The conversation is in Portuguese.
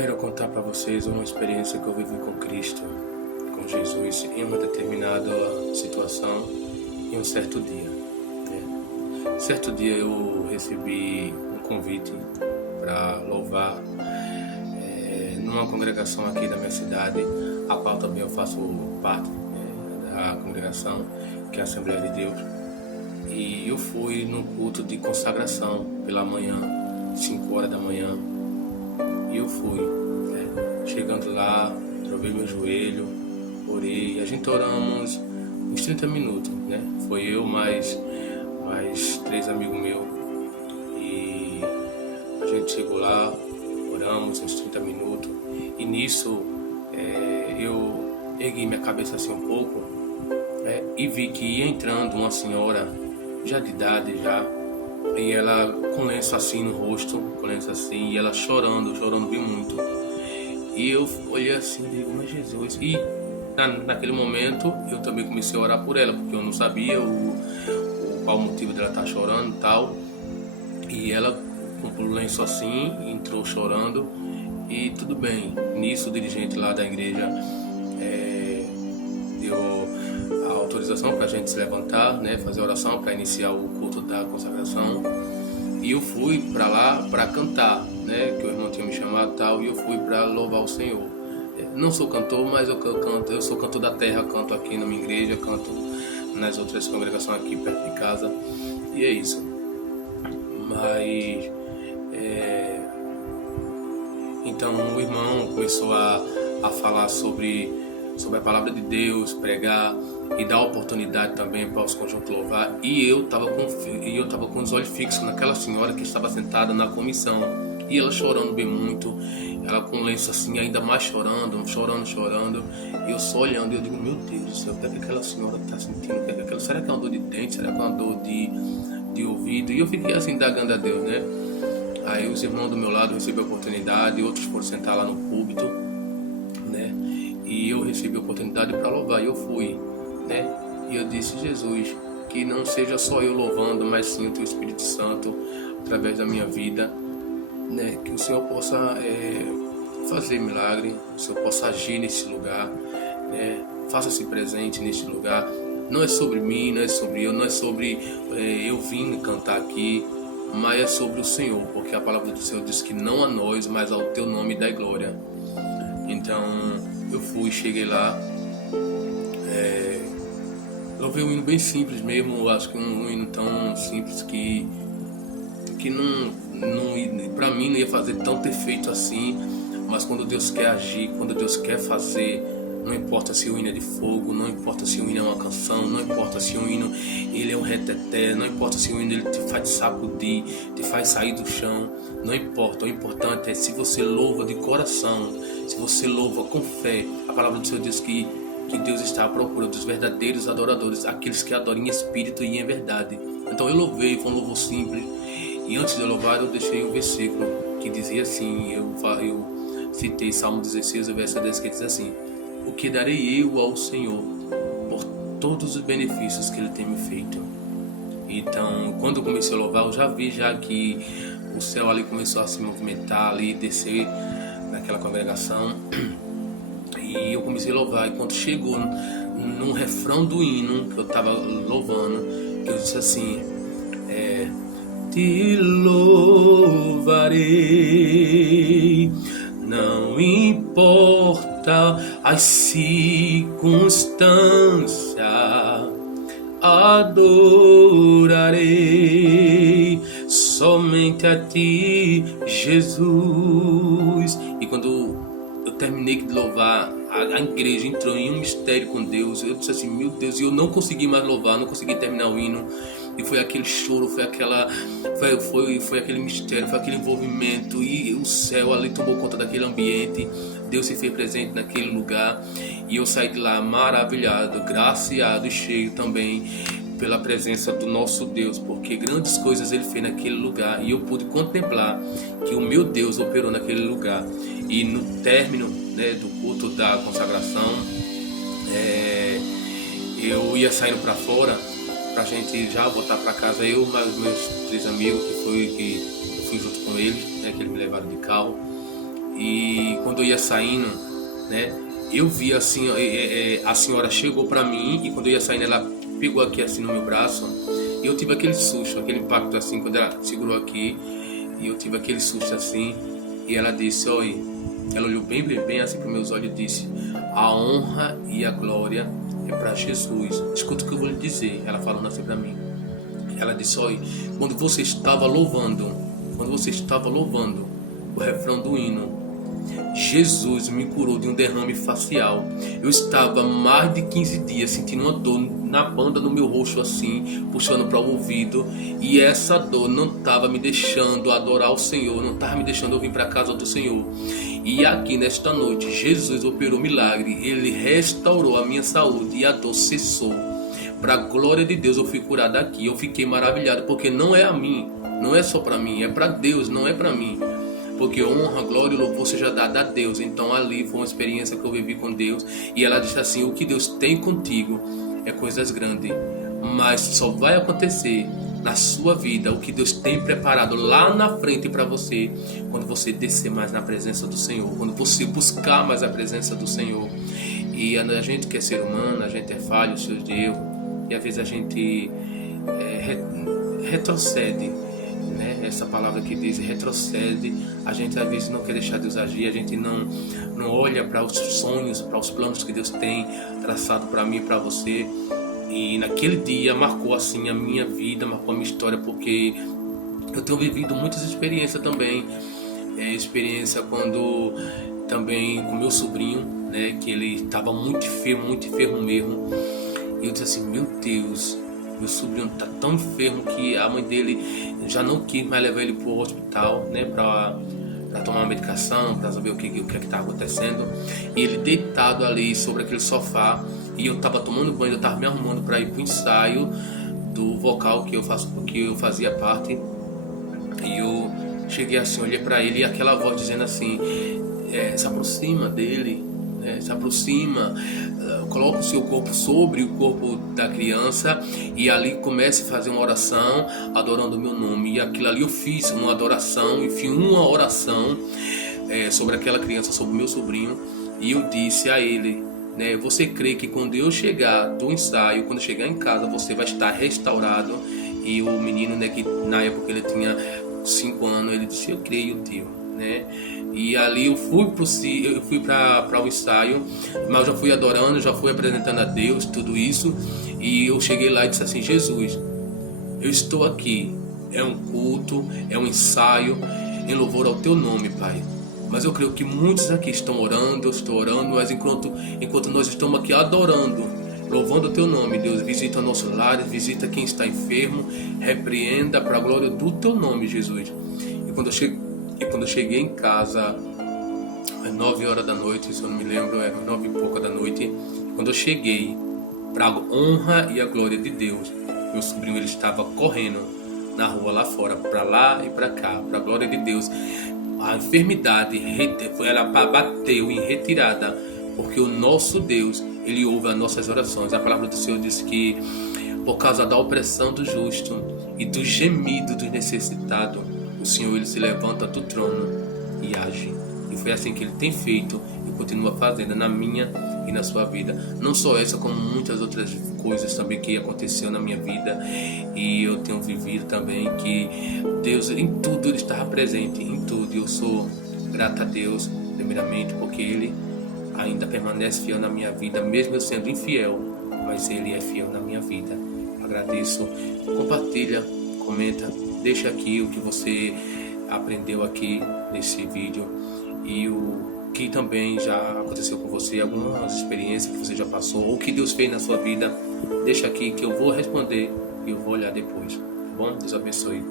Quero contar para vocês uma experiência que eu vivi com Cristo, com Jesus, em uma determinada situação, em um certo dia. Certo dia eu recebi um convite para louvar numa congregação aqui da minha cidade, a qual também eu faço parte da congregação, que é a Assembleia de Deus. E eu fui num culto de consagração pela manhã, 5 horas da manhã. E eu fui, chegando lá, trovei meu joelho, orei, a gente oramos uns 30 minutos, Foi eu mais 3 amigos meus. E a gente chegou lá, oramos uns 30 minutos. E nisso eu ergui minha cabeça assim um pouco, e vi que ia entrando uma senhora, já de idade já, e ela com lenço assim no rosto, e ela chorando bem muito. E eu olhei assim e digo, mas Jesus. E naquele momento eu também comecei a orar por ela, porque eu não sabia qual o motivo dela estar chorando e tal. E ela com o lenço assim, entrou chorando e tudo bem. Nisso o dirigente lá da igreja deu a autorização para a gente se levantar, fazer oração para iniciar o culto da consagração. E eu fui para lá para cantar, que o irmão tinha me chamado e tal, e eu fui para louvar o Senhor. Não sou cantor, mas eu canto, eu sou cantor da terra, canto aqui na minha igreja, canto nas outras congregações aqui perto de casa, e é isso. Mas então o irmão começou a falar sobre a palavra de Deus, pregar e dar oportunidade também para os conjuntos louvar. E eu estava com os olhos fixos naquela senhora que estava sentada na comissão. E ela chorando bem muito, ela com o lenço assim, ainda mais chorando. E eu só olhando, e eu digo, meu Deus do céu, o que é que aquela senhora está sentindo? Será que é uma dor de dente? Será que é uma dor de ouvido? E eu fiquei assim, indagando a Deus, Aí os irmãos do meu lado receberam a oportunidade, outros foram sentar lá no púlpito, E eu recebi a oportunidade para louvar, e eu fui, E eu disse, Jesus, que não seja só eu louvando, mas sim o Teu Espírito Santo, através da minha vida, que o Senhor possa fazer milagre, o Senhor possa agir nesse lugar, faça-se presente neste lugar. Não é sobre mim, não é sobre eu, não é sobre eu vim cantar aqui, mas é sobre o Senhor, porque a palavra do Senhor diz que não a nós, mas ao Teu nome dai glória. Então eu fui, cheguei lá, louvei um hino bem simples mesmo, acho que um hino tão simples que não para mim não ia fazer tanto efeito assim, mas quando Deus quer agir, quando Deus quer fazer, não importa se o hino é de fogo, não importa se o hino é uma canção, não importa se o hino ele é um reteté, não importa se o hino ele te faz sacudir, te faz sair do chão, não importa, o importante é se você louva de coração, se você louva com fé. A palavra do Senhor diz que Deus está à procura dos verdadeiros adoradores, aqueles que adoram em espírito e em verdade. Então eu louvei, foi um louvor simples, e antes de eu louvar eu deixei um versículo que dizia assim, eu citei Salmo 16, o verso 10, que diz assim: o que darei eu ao Senhor por todos os benefícios que Ele tem me feito? Então, quando eu comecei a louvar, eu já vi que o céu ali começou a se movimentar, ali, descer naquela congregação. E eu comecei a louvar, e quando chegou num refrão do hino que eu estava louvando, que eu disse assim, te louvarei, não importa as circunstâncias, adorarei somente a Ti, Jesus. E quando eu terminei de louvar, a igreja entrou em um mistério com Deus. Eu disse assim, meu Deus, e eu não consegui mais louvar, não consegui terminar o hino. E foi aquele choro, foi aquele mistério, foi aquele envolvimento. E o céu ali tomou conta daquele ambiente. Deus se fez presente naquele lugar. E eu saí de lá maravilhado, graciado e cheio também pela presença do nosso Deus, porque grandes coisas Ele fez naquele lugar. E eu pude contemplar que o meu Deus operou naquele lugar. E no término do culto da consagração, eu ia saindo para fora pra gente já voltar para casa, eu mais os meus 3 amigos que eu fui junto com eles, que eles me levaram de carro. E quando eu ia saindo, né, eu vi assim, a senhora chegou para mim, e quando eu ia saindo ela pegou aqui assim no meu braço, e eu tive aquele susto, aquele impacto assim, quando ela segurou aqui, e eu tive aquele susto assim, e ela disse, oi, ela olhou bem assim para meus olhos e disse, a honra e a glória é para Jesus. Escuta o que eu vou lhe dizer, ela falando assim para mim. Ela disse, oi, quando você estava louvando o refrão do hino, Jesus me curou de um derrame facial. Eu estava mais de 15 dias sentindo uma dor na banda do meu rosto assim, puxando para o ouvido, e essa dor não estava me deixando adorar o Senhor, não estava me deixando eu vir para a casa do Senhor. E aqui nesta noite Jesus operou milagre, Ele restaurou a minha saúde e a dor cessou. Para a glória de Deus eu fui curado aqui. Eu fiquei maravilhado, porque não é a mim, não é só para mim, é para Deus, não é para mim. Porque honra, glória e louvor seja dado a Deus. Então ali foi uma experiência que eu vivi com Deus. E ela disse assim, o que Deus tem contigo é coisas grandes, mas só vai acontecer na sua vida o que Deus tem preparado lá na frente para você, quando você descer mais na presença do Senhor, quando você buscar mais a presença do Senhor. E a gente que é ser humano, a gente é falho, cheio de erro, e às vezes a gente retrocede, né? Essa palavra que diz retrocede, a gente às vezes não quer deixar Deus agir, a gente não olha para os sonhos, para os planos que Deus tem traçado para mim e para você. E naquele dia marcou assim a minha vida, marcou a minha história, porque eu tenho vivido muitas experiências também. Experiência quando também com meu sobrinho, né, que ele estava muito enfermo mesmo. E eu disse assim, meu Deus, meu sobrinho está tão enfermo que a mãe dele já não quis mais levar ele para o hospital, né, para tomar uma medicação, para saber o que é que está acontecendo. E ele deitado ali sobre aquele sofá, e eu estava tomando banho, eu estava me arrumando para ir para o ensaio do vocal que eu faço, porque eu fazia parte. E eu cheguei assim, olhei para ele, e aquela voz dizendo assim, se aproxima dele, né, se aproxima, coloca o seu corpo sobre o corpo da criança, e ali comece a fazer uma oração adorando o meu nome. E aquilo ali eu fiz uma adoração, enfim, uma oração sobre aquela criança, sobre o meu sobrinho. E eu disse a ele, né, você crê que quando eu chegar do ensaio, quando eu chegar em casa, você vai estar restaurado? E o menino, né, que na época ele tinha 5 anos, ele disse, eu creio, tio, né? E ali eu fui para o ensaio, mas eu já fui adorando, já fui apresentando a Deus tudo isso. E eu cheguei lá e disse assim, Jesus, eu estou aqui, é um culto, é um ensaio em louvor ao teu nome, Pai. Mas eu creio que muitos aqui estão orando, eu estou orando, mas enquanto nós estamos aqui adorando, louvando o teu nome, Deus, visita nossos lares, visita quem está enfermo, repreenda para a glória do teu nome, Jesus. E quando eu cheguei em casa, às 9 horas da noite, se eu não me lembro, era 9 e pouca da noite, quando eu cheguei, para a honra e a glória de Deus, meu sobrinho ele estava correndo na rua lá fora, para lá e para cá, para a glória de Deus. A enfermidade ela bateu em retirada, porque o nosso Deus, Ele ouve as nossas orações. A palavra do Senhor diz que por causa da opressão do justo e do gemido do necessitado, o Senhor Ele se levanta do trono e age. E foi assim que Ele tem feito e continua fazendo na minha e na sua vida. Não só essa, como muitas outras coisas também que aconteceu na minha vida. E eu tenho vivido também que Deus em tudo Ele estava presente, em tudo. E eu sou grato a Deus, primeiramente, porque Ele ainda permanece fiel na minha vida, mesmo eu sendo infiel, mas Ele é fiel na minha vida. Agradeço. Compartilha, comenta, deixa aqui o que você aprendeu aqui nesse vídeo e o que também já aconteceu com você, algumas experiências que você já passou ou que Deus fez na sua vida. Deixa aqui que eu vou responder e eu vou olhar depois, tá bom? Deus abençoe.